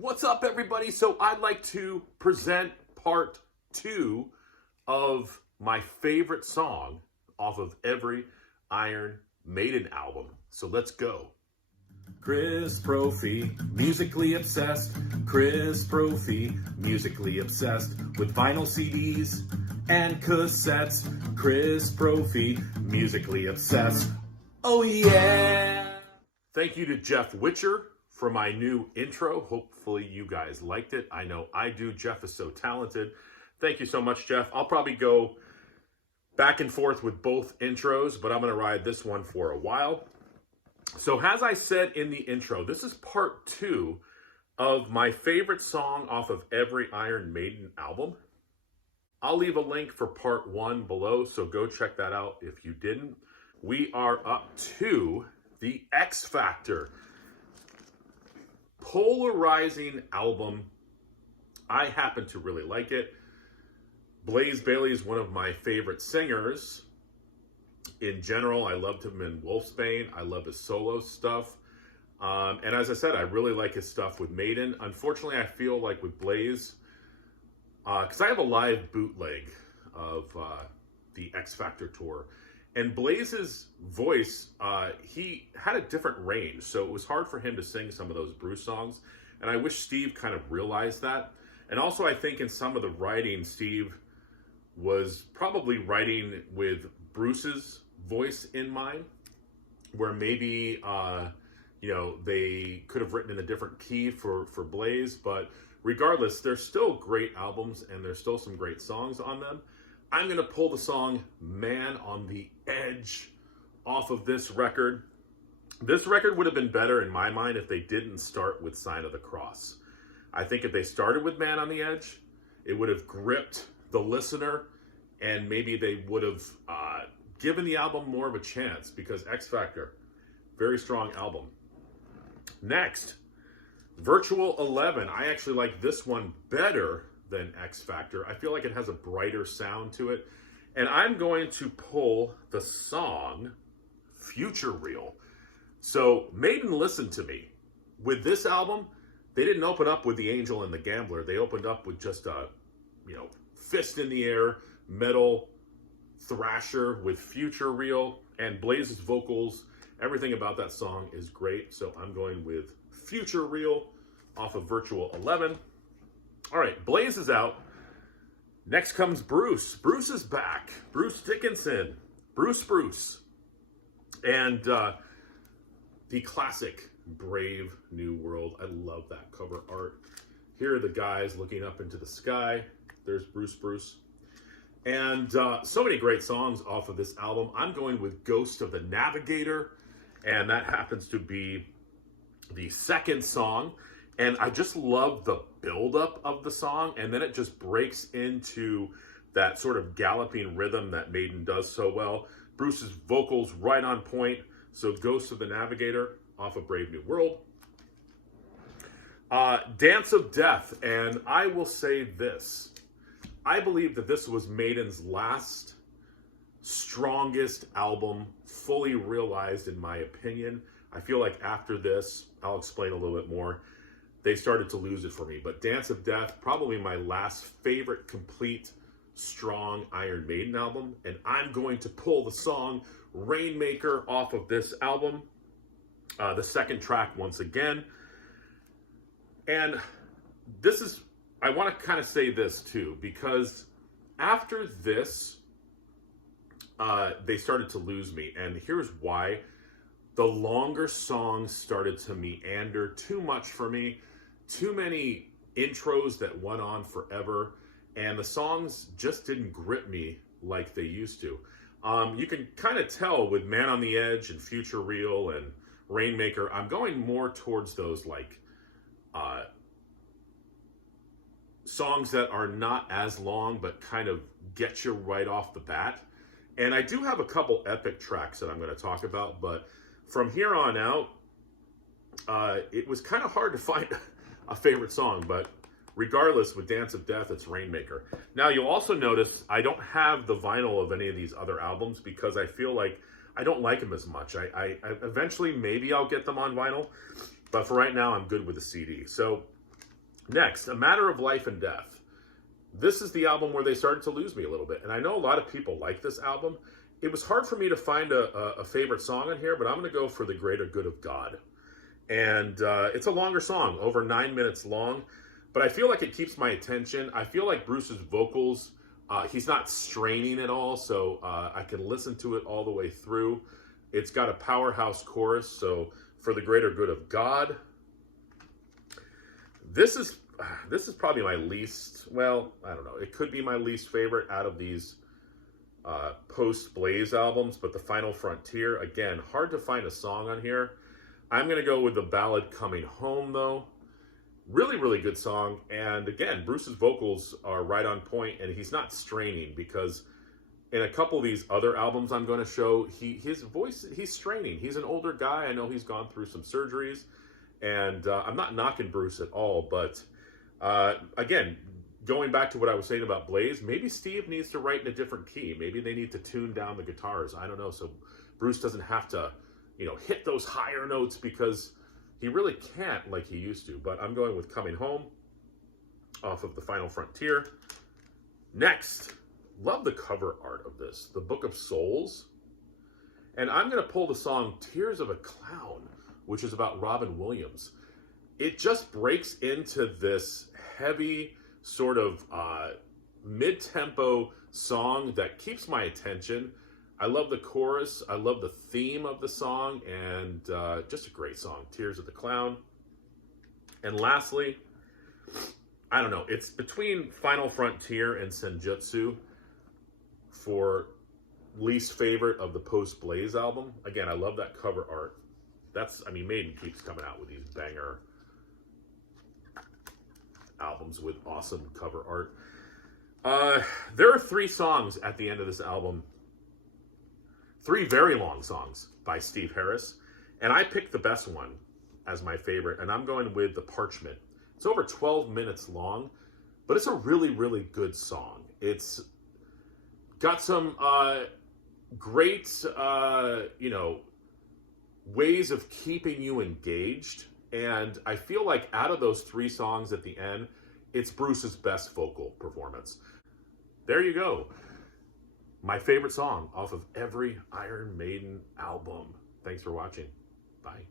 What's up, everybody? So I'd like to present part 2 of my favorite song off of every Iron Maiden album. So let's go. Chris Brophy, musically obsessed. Chris Brophy, musically obsessed with vinyl CDs and cassettes. Chris Brophy, musically obsessed. Oh yeah! Thank you to Jeff Witcher for my new intro. Hopefully you guys liked it. I know I do. Jeff is so talented. Thank you so much, Jeff. I'll probably go back and forth with both intros, but I'm going to ride this one for a while. So as I said in the intro, this is part 2 of my favorite song off of every Iron Maiden album. I'll leave a link for part 1 below, so go check that out if you didn't. We are up to the X Factor. Polarizing album. I happen to really like it. Blaze Bayley is one of my favorite singers. In general, I loved him in Wolfsbane. I love his solo stuff. And as I said, I really like his stuff with Maiden. Unfortunately, I feel like with Blaze, because I have a live bootleg of the X Factor tour. And Blaze's voice, he had a different range, so it was hard for him to sing some of those Bruce songs. And I wish Steve kind of realized that. And also, I think in some of the writing, Steve was probably writing with Bruce's voice in mind, where maybe, they could have written in a different key for Blaze. But regardless, they're still great albums, and there's still some great songs on them. I'm going to pull the song Man on the Edge off of this record. This record would have been better in my mind if they didn't start with Sign of the Cross. I think if they started with Man on the Edge, it would have gripped the listener, and maybe they would have given the album more of a chance, because X Factor, very strong album. Next, Virtual 11. I actually like this one better than X Factor. I feel like it has a brighter sound to it. And I'm going to pull the song Future Real. So Maiden listened to me. With this album, they didn't open up with The Angel and the Gambler. They opened up with just a, fist in the air, metal thrasher with Future Real. And Blaze's vocals, everything about that song is great. So I'm going with Future Real off of Virtual 11. All right, Blaze is out. Next comes Bruce. Bruce is back. Bruce Dickinson. Bruce. And the classic Brave New World. I love that cover art. Here are the guys looking up into the sky. There's Bruce. And so many great songs off of this album. I'm going with Ghost of the Navigator. And that happens to be the second song. And I just love the buildup of the song, and then it just breaks into that sort of galloping rhythm that Maiden does so well. Bruce's vocals right on point. So Ghost of the Navigator off of Brave New World. Dance of Death, and I will say this. I believe that this was Maiden's last strongest album, fully realized in my opinion. I feel like after this, I'll explain a little bit more, they started to lose it for me. But Dance of Death, probably my last favorite complete, strong Iron Maiden album. And I'm going to pull the song Rainmaker off of this album. The second track once again. And this is, I want to kind of say this too, because after this, they started to lose me. And here's why. The longer songs started to meander too much for me. Too many intros that went on forever. And the songs just didn't grip me like they used to. You can kind of tell with Man on the Edge and Future Real and Rainmaker, I'm going more towards those songs that are not as long but kind of get you right off the bat. And I do have a couple epic tracks that I'm going to talk about, but from here on out, it was kind of hard to find a favorite song, but regardless, with Dance of Death, it's Rainmaker. Now, you'll also notice I don't have the vinyl of any of these other albums because I feel like I don't like them as much. I eventually, maybe I'll get them on vinyl, but for right now, I'm good with the CD. So Next, A Matter of Life and Death. This is the album where they started to lose me a little bit. And I know a lot of people like this album. It was hard for me to find a favorite song on here, but I'm going to go for The Greater Good of God. And it's a longer song, over 9 minutes long. But I feel like it keeps my attention. I feel like Bruce's vocals, he's not straining at all, so I can listen to it all the way through. It's got a powerhouse chorus, so For the Greater Good of God. This is probably my least, well, I don't know. It could be my least favorite out of these post-Blaze albums, but The Final Frontier, again, hard to find a song on here. I'm going to go with the ballad Coming Home, though. Really, really good song. And again, Bruce's vocals are right on point, and he's not straining, because in a couple of these other albums I'm going to show, his voice, he's straining. He's an older guy. I know he's gone through some surgeries, and I'm not knocking Bruce at all, but again, going back to what I was saying about Blaze, maybe Steve needs to write in a different key. Maybe they need to tune down the guitars. I don't know. So Bruce doesn't have to, hit those higher notes, because he really can't like he used to. But I'm going with Coming Home off of The Final Frontier. Next, love the cover art of this, The Book of Souls. And I'm going to pull the song Tears of a Clown, which is about Robin Williams. It just breaks into this heavy sort of mid-tempo song that keeps my attention. I love the chorus. I love the theme of the song, and just a great song, Tears of the Clown. And lastly, I don't know, it's between Final Frontier and Senjutsu for least favorite of the post-Blaze album. Again, I love that cover art. Maiden keeps coming out with these banger albums with awesome cover art. There are 3 songs at the end of this album. 3 very long songs by Steve Harris. And I picked the best one as my favorite, and I'm going with The Parchment. It's over 12 minutes long, but it's a really, really good song. It's got some great, ways of keeping you engaged. And I feel like out of those 3 songs at the end, it's Bruce's best vocal performance. There you go. My favorite song off of every Iron Maiden album. Thanks for watching. Bye.